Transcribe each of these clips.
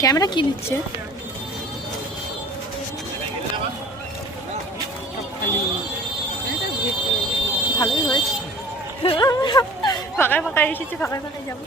Camera কি নিচ্ছে? ভালোই হয়েছে। ফাঁকায় ফাঁকায় এসেছে, ফাঁকায় ফাঁকায় যাবো।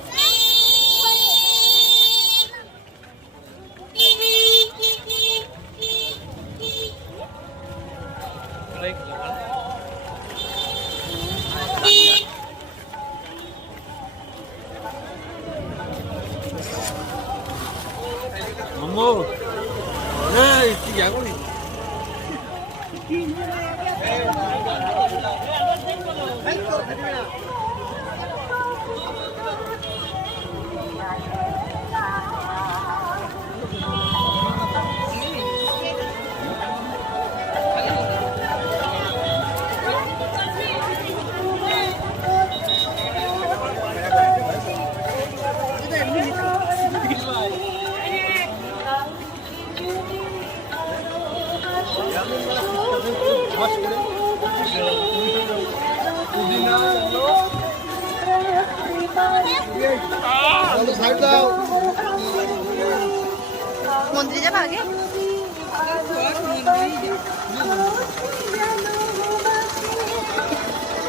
মন্দিরে যাবে আগে?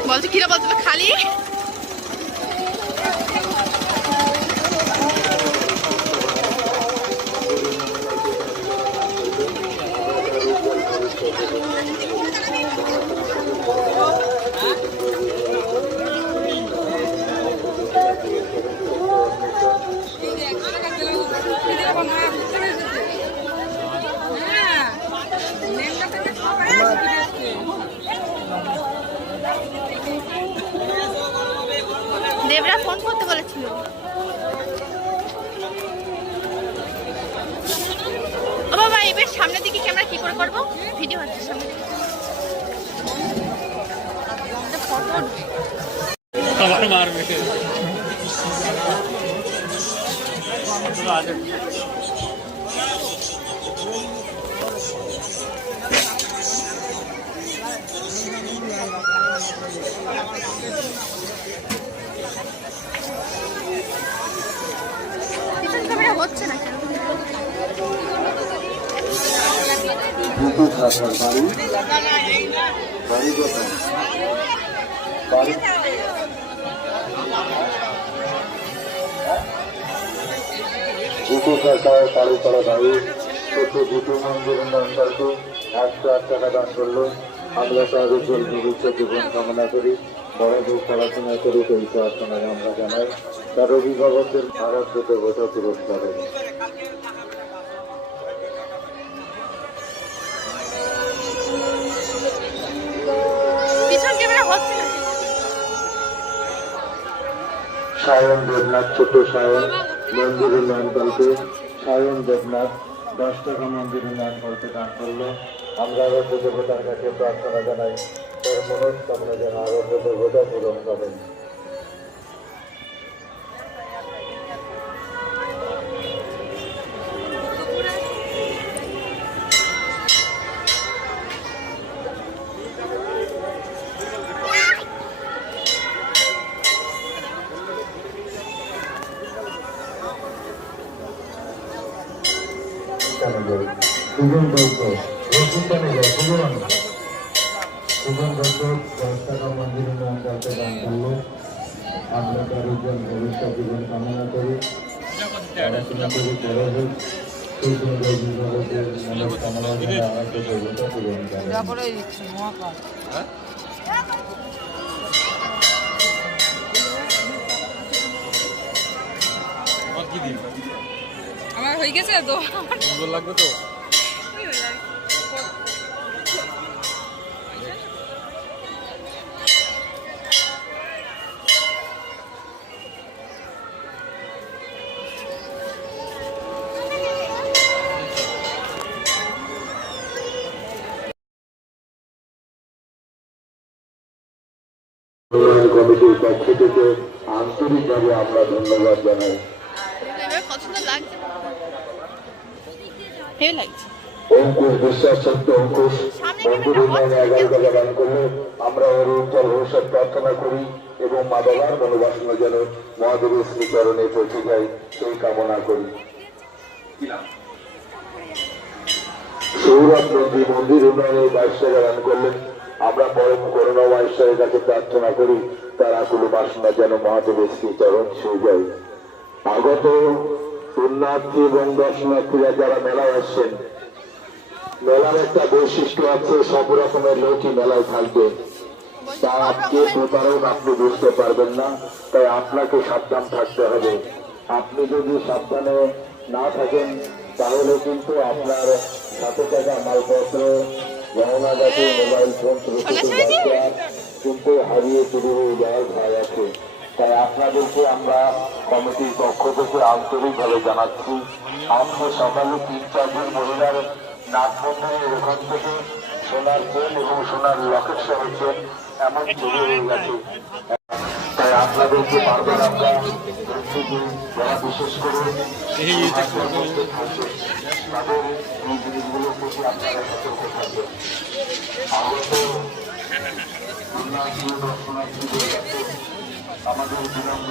বলছে কিরা বলছে খালি দেবরা ফোন করতে বলেছিল। ও বাবা এবার সামনের দিকে ক্যামেরা কি করে করবো? ভিডিও হচ্ছে সামনে দিকে। আবার মারবে হচ্ছে না বাড়ি করা গাড়ি ছোট দুটো মন্দিরের অঞ্চলটি 108 টাকা দান করলো। আমরা তার উজ্জ্বল ভবিষ্যৎ জীবন কামনা করি। বড় দূর পড়াশোনা করি সেই প্রার্থনায় আমরা জানাই। তার অভিভাবকদের ভারত দেবতা পুরস্কারে সায়ন দেবনাথ, ছোট সায়ন মন্দিরের অঞ্চলকে সায়ন দেবনাথ 10 টাকা মন্দিরের অঞ্চলকে দান করলো। আমরা আরোগ্য দেবতার কাছে প্রার্থনা জানাই তার মনস্কামনা যেন আরোগ্য দেবতা পূরণ করেন। সুজন দত্ত সুজন দত্ত 10 টাকা মন্দিরের অঞ্চলকে দান করলো। আমরা তার উজ্জ্বল ভবিষ্যৎ জীবন কামনা করি। পড়াশোনা করি বড় হোক সুজন অভিভাবকের মনস্কামনা যেন আরোগ্য দেবতা পূরণ করেন। আমার হয়ে গেছে তো সুন্দর লাগবে তো। কমিটির পক্ষ থেকে আন্তরিকভাবে আমরা ধন্যবাদ জানাই। কত সুন্দর লাগছে, লাগছে। অঙ্কুশ বিশ্বাস সত্য অঙ্কুশ বন্ধুর উন্নয়নে 11 টাকা দান করলে আমরা ওর উজ্জ্বল ভবিষ্যৎ প্রার্থনা করি এবং মা বাবার মনোবাসনা যেন মহাদেবের শ্রীচরণে পৌঁছে যায় সেই কামনা করি। সৌরভ নন্দী মন্দির উন্নয়নে 22 টাকা দান করলেন। আমরা পরম করুণাময় ঈশ্বরের কাছে প্রার্থনা করি তার আকুল বাসনা যেন মহাদেবের শ্রীচরণ ছুঁয়ে যায়। আগত পুণ্যার্থী এবং দর্শনার্থীরা যারা মেলায় আসছেন, মেলার একটা বৈশিষ্ট্য আছে, সব রকমের লোকই মেলায় থাকবে। তা আজকে প্রতারক আপনি বুঝতে পারবেন না, তাই আপনাকে সাবধান থাকতে হবে। আপনি যদি সাবধানে না থাকেন তাহলে কিন্তু আপনার সাথে থাকা মালপত্র, গহনাগাটি, মোবাইল ফোন কিন্তু হারিয়ে চুরি হয়ে যাওয়ার ভয় আছে। তাই আপনাদেরকে আমরা কমিটির পক্ষ থেকে আন্তরিকভাবে জানাচ্ছি, আজকে সকালে 3-4 জন মহিলার নাটমন্দিরের ওখান থেকে সোনার চেন এবং সোনার লকেট সহ চেন এমন চুরি হয়ে গেছে। তাই আপনাদেরকে বারবার আমরা বলছি যে যারা বিশেষ করে তাদের এই জিনিসগুলোর প্রতি আপনারা সতর্ক থাকবেন। আগত দর্শনার্থী আমাদের বিলম্ব